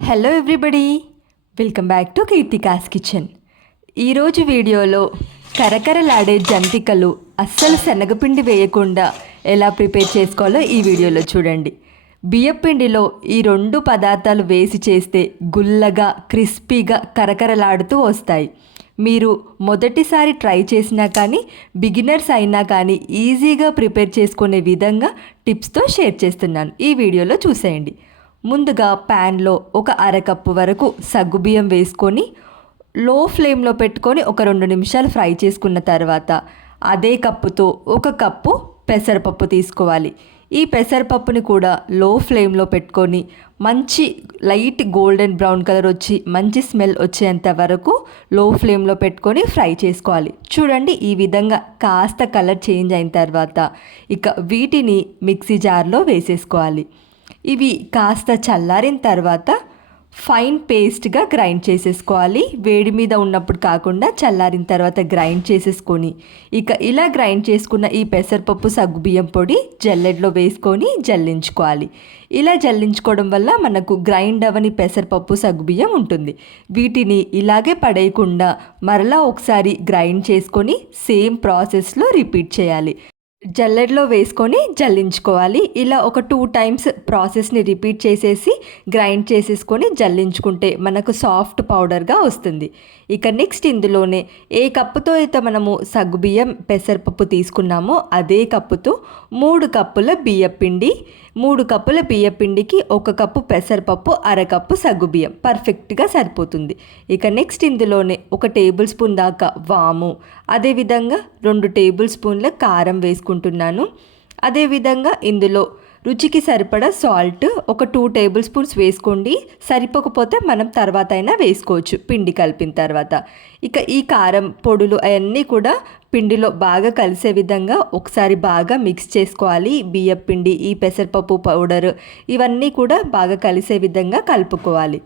Hello everybody welcome back to Keerthika's kitchen ఈరోజు వీడియోలో కరకరలాడే జంతికలు అస్సలు శనగపిండి వేయకుండా ఎలా ప్రిపేర్ చేసుకోవాలో ఈ వీడియోలో చూడండి. బియ్యపిండిలో ఈ రెండు పదార్థాలు వేసి చేస్తే గుల్లగా క్రిస్పీగా కరకరలాడుతూ వస్తాయి. మీరు మొదటిసారి ట్రై చేసినా కానీ బిగినర్స్ అయినా కానీ ఈజీగా ప్రిపేర్ చేసుకునే విధంగా టిప్స్తో షేర్ చేస్తున్నాను. ఈ వీడియోలో చూసేయండి. ముందుగా ప్యాన్లో ఒక అరకప్పు వరకు సగ్గుబియ్యం వేసుకొని లో ఫ్లేమ్లో పెట్టుకొని ఒక రెండు నిమిషాలు ఫ్రై చేసుకున్న తర్వాత అదే కప్పుతో ఒక కప్పు పెసరపప్పు తీసుకోవాలి. ఈ పెసరపప్పుని కూడా లో ఫ్లేమ్లో పెట్టుకొని మంచి లైట్ గోల్డెన్ బ్రౌన్ కలర్ వచ్చి మంచి స్మెల్ వచ్చేంత వరకు లో ఫ్లేమ్లో పెట్టుకొని ఫ్రై చేసుకోవాలి. చూడండి ఈ విధంగా కాస్త కలర్ చేంజ్ అయిన తర్వాత ఇక వీటిని మిక్సీ జార్లో వేసేసుకోవాలి. ఇవి కాస్త చల్లారిన తర్వాత ఫైన్ పేస్ట్గా గ్రైండ్ చేసేసుకోవాలి. వేడి మీద ఉన్నప్పుడు కాకుండా చల్లారిన తర్వాత గ్రైండ్ చేసేసుకొని ఇక ఇలా గ్రైండ్ చేసుకున్న ఈ పెసరపప్పు సగ్గుబియ్యం పొడి జల్లెడ్లో వేసుకొని జల్లించుకోవాలి. ఇలా జల్లించుకోవడం వల్ల మనకు గ్రైండ్ అవని పెసరపప్పు సగ్గుబియ్యం ఉంటుంది. వీటిని ఇలాగే పడేయకుండా మరలా ఒకసారి గ్రైండ్ చేసుకొని సేమ్ ప్రాసెస్లో రిపీట్ చేయాలి. జల్లెడలో వేసుకొని జల్లించుకోవాలి. ఇలా ఒక టూ టైమ్స్ ప్రాసెస్ని రిపీట్ చేసేసి గ్రైండ్ చేసేసుకొని జల్లించుకుంటే మనకు సాఫ్ట్ పౌడర్గా వస్తుంది. ఇక నెక్స్ట్ ఇందులోనే ఏ కప్పుతో అయితే మనము సగ్గుబియ్యం పెసరపప్పు తీసుకున్నామో అదే కప్పుతో మూడు కప్పుల బియ్యపిండి మూడు కప్పుల బియ్యపిండికి ఒక కప్పు పెసరపప్పు అరకప్పు సగ్గుబియ్యం పర్ఫెక్ట్గా సరిపోతుంది. ఇక నెక్స్ట్ ఇందులోనే ఒక టేబుల్ స్పూన్ దాకా వాము అదేవిధంగా రెండు టేబుల్ స్పూన్ల కారం వేసుకుంటున్నాను. అదేవిధంగా ఇందులో రుచికి సరిపడా సాల్ట్ ఒక టూ టేబుల్ స్పూన్స్ వేసుకోండి. సరిపోకపోతే మనం తర్వాత అయినా వేసుకోవచ్చు పిండి కలిపిన తర్వాత. ఇక ఈ కారం పొడులు అవన్నీ కూడా పిండిలో బాగా కలిసే విధంగా ఒకసారి బాగా మిక్స్ చేసుకోవాలి. బియ్యం పిండి ఈ పెసరపప్పు పౌడర్ ఇవన్నీ కూడా బాగా కలిసే విధంగా కలుపుకోవాలి.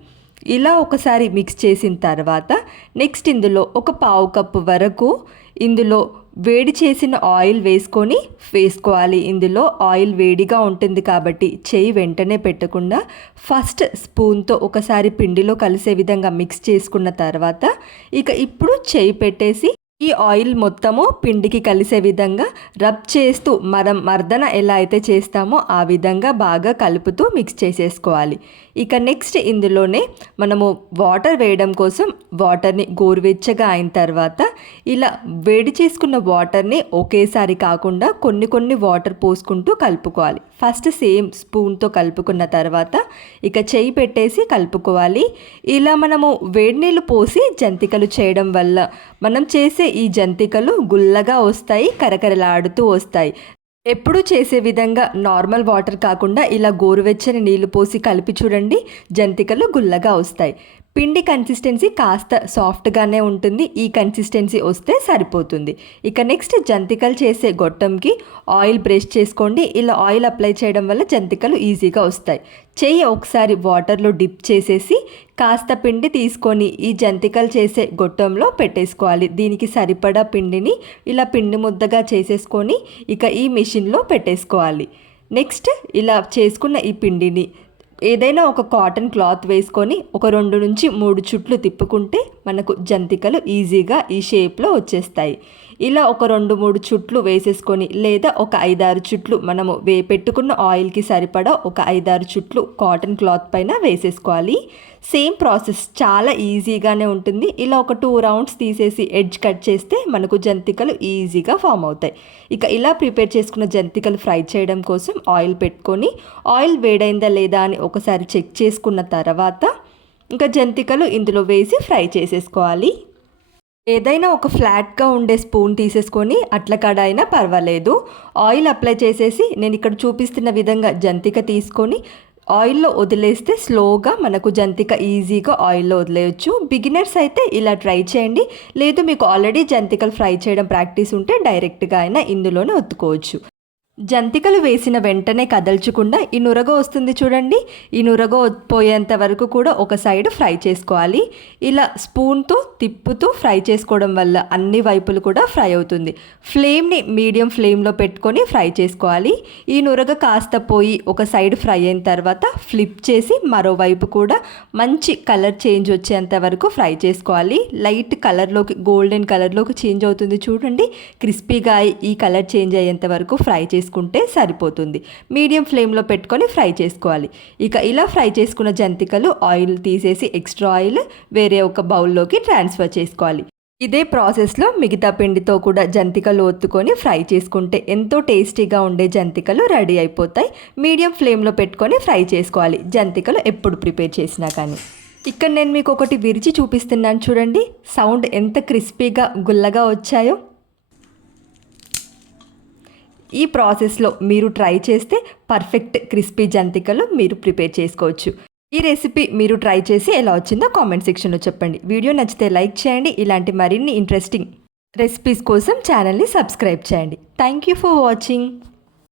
ఇలా ఒకసారి మిక్స్ చేసిన తర్వాత నెక్స్ట్ ఇందులో ఒక పావు కప్పు వరకు ఇందులో వేడి చేసిన ఆయిల్ వేసుకొని వేసుకోవాలి. ఇందులో ఆయిల్ వేడిగా ఉంటుంది కాబట్టి చేయి వెంటనే పెట్టకుండా ఫస్ట్ స్పూన్తో ఒకసారి పిండిలో కలిసే విధంగా మిక్స్ చేసుకున్న తర్వాత ఇక ఇప్పుడు చేయి పెట్టేసి ఈ ఆయిల్ మొత్తము పిండికి కలిసే విధంగా రబ్ చేస్తూ మనం మర్దన ఎలా అయితే చేస్తామో ఆ విధంగా బాగా కలుపుతూ మిక్స్ చేసేసుకోవాలి. ఇక నెక్స్ట్ ఇందులోనే మనము వాటర్ వేయడం కోసం వాటర్ని గోరువెచ్చగా అయిన తర్వాత ఇలా వేడి చేసుకున్న వాటర్ని ఒకేసారి కాకుండా కొన్ని కొన్ని వాటర్ పోసుకుంటూ కలుపుకోవాలి. ఫస్ట్ సేమ్ స్పూన్తో కలుపుకున్న తర్వాత ఇక చేయి పెట్టేసి కలుపుకోవాలి. ఇలా మనము వేడి నీళ్ళు పోసి జంతికలు చేయడం వల్ల మనం చేసే ఈ జంతికలు గుల్లగా వస్తాయి కరకరలాడుతూ వస్తాయి. ఎప్పుడు చేసే విధంగా నార్మల్ వాటర్ కాకుండా ఇలా గోరువెచ్చని నీళ్ళు పోసి కలిపి చూడండి జంతికలు గుల్లగా వస్తాయి. పిండి కన్సిస్టెన్సీ కాస్త సాఫ్ట్గానే ఉంటుంది. ఈ కన్సిస్టెన్సీ వస్తే సరిపోతుంది. ఇక నెక్స్ట్ జంతికలు చేసే గొట్టంకి ఆయిల్ బ్రష్ చేసుకోండి. ఇలా ఆయిల్ అప్లై చేయడం వల్ల జంతికలు ఈజీగా వస్తాయి. చెయ్యి ఒకసారి వాటర్లో డిప్ చేసేసి కాస్త పిండి తీసుకొని ఈ జంతికలు చేసే గొట్టంలో పెట్టేసుకోవాలి. దీనికి సరిపడా పిండిని ఇలా పిండి ముద్దగా చేసేసుకొని ఇక ఈ మిషన్లో పెట్టేసుకోవాలి. నెక్స్ట్ ఇలా చేసుకున్న ఈ పిండిని ఏదైనా ఒక కాటన్ క్లాత్ వేసుకొని ఒక రెండు నుంచి మూడు చుట్లు తిప్పుకుంటే మనకు జంతికలు ఈజీగా ఈ షేప్లో వచ్చేస్తాయి. ఇలా ఒక రెండు మూడు చుట్లు వేసేసుకొని లేదా ఒక ఐదారు చుట్లు మనము వే పెట్టుకున్న ఆయిల్కి సరిపడా ఒక ఐదారు చుట్లు కాటన్ క్లాత్ పైన వేసేసుకోవాలి. సేమ్ ప్రాసెస్ చాలా ఈజీగానే ఉంటుంది. ఇలా ఒక టూ రౌండ్స్ తీసేసి ఎడ్జ్ కట్ చేస్తే మనకు జంతికలు ఈజీగా ఫామ్ అవుతాయి. ఇక ఇలా ప్రిపేర్ చేసుకున్న జంతికలు ఫ్రై చేయడం కోసం ఆయిల్ పెట్టుకొని ఆయిల్ వేడైందా లేదా అని ఒకసారి చెక్ చేసుకున్న తర్వాత ఇంకా జంతికలు ఇందులో వేసి ఫ్రై చేసేసుకోవాలి. ఏదైనా ఒక ఫ్లాట్గా ఉండే స్పూన్ తీసేసుకొని అట్ల కాడ అయినా పర్వాలేదు. ఆయిల్ అప్లై చేసేసి నేను ఇక్కడ చూపిస్తున్న విధంగా జంతిక తీసుకొని ఆయిల్లో వదిలేస్తే స్లోగా మనకు జంతిక ఈజీగా ఆయిల్లో వదిలేయచ్చు. బిగినర్స్ అయితే ఇలా ట్రై చేయండి. లేదు మీకు ఆల్రెడీ జంతికలు ఫ్రై చేయడం ప్రాక్టీస్ ఉంటే డైరెక్ట్గా అయినా ఇందులోనే ఒత్తుకోవచ్చు. జంతికలు వేసిన వెంటనే కదల్చకుండా ఈ నురగ వస్తుంది చూడండి. ఈ నురగ పోయేంత వరకు కూడా ఒక సైడ్ ఫ్రై చేసుకోవాలి. ఇలా స్పూన్తో తిప్పుతూ ఫ్రై చేసుకోవడం వల్ల అన్ని వైపులు కూడా ఫ్రై అవుతుంది. ఫ్లేమ్ని మీడియం ఫ్లేమ్లో పెట్టుకొని ఫ్రై చేసుకోవాలి. ఈ నురగ కాస్త పోయి ఒక సైడ్ ఫ్రై అయిన తర్వాత ఫ్లిప్ చేసి మరోవైపు కూడా మంచి కలర్ చేంజ్ వచ్చేంత వరకు ఫ్రై చేసుకోవాలి. లైట్ కలర్లోకి గోల్డెన్ కలర్లోకి చేంజ్ అవుతుంది చూడండి. క్రిస్పీగా ఈ కలర్ చేంజ్ అయ్యేంత వరకు ఫ్రై చేసుకుంటే సరిపోతుంది. మీడియం ఫ్లేమ్లో పెట్టుకొని ఫ్రై చేసుకోవాలి. ఇక ఇలా ఫ్రై చేసుకున్న జంతికలు ఆయిల్ తీసేసి ఎక్స్ట్రా ఆయిల్ వేరే ఒక బౌల్లోకి ట్రాన్స్ఫర్ చేసుకోవాలి. ఇదే ప్రాసెస్లో మిగతా పిండితో కూడా జంతికలు ఒత్తుకొని ఫ్రై చేసుకుంటే ఎంతో టేస్టీగా ఉండే జంతికలు రెడీ అయిపోతాయి. మీడియం ఫ్లేమ్లో పెట్టుకొని ఫ్రై చేసుకోవాలి. జంతికలు ఎప్పుడు ప్రిపేర్ చేసినా కానీ. ఇక్కడ నేను మీకు ఒకటి విరిచి చూపిస్తున్నాను చూడండి. సౌండ్ ఎంత క్రిస్పీగా గుల్లగా వచ్చాయో. ఈ ప్రాసెస్లో మీరు ట్రై చేస్తే పర్ఫెక్ట్ క్రిస్పీ జంతికలు మీరు ప్రిపేర్ చేసుకోవచ్చు. ఈ రెసిపీ మీరు ట్రై చేసి ఎలా వచ్చిందో కామెంట్ సెక్షన్లో చెప్పండి. వీడియో నచ్చితే లైక్ చేయండి. ఇలాంటి మరిన్ని ఇంట్రెస్టింగ్ రెసిపీస్ కోసం ఛానల్ని సబ్స్క్రైబ్ చేయండి. Thank you for watching.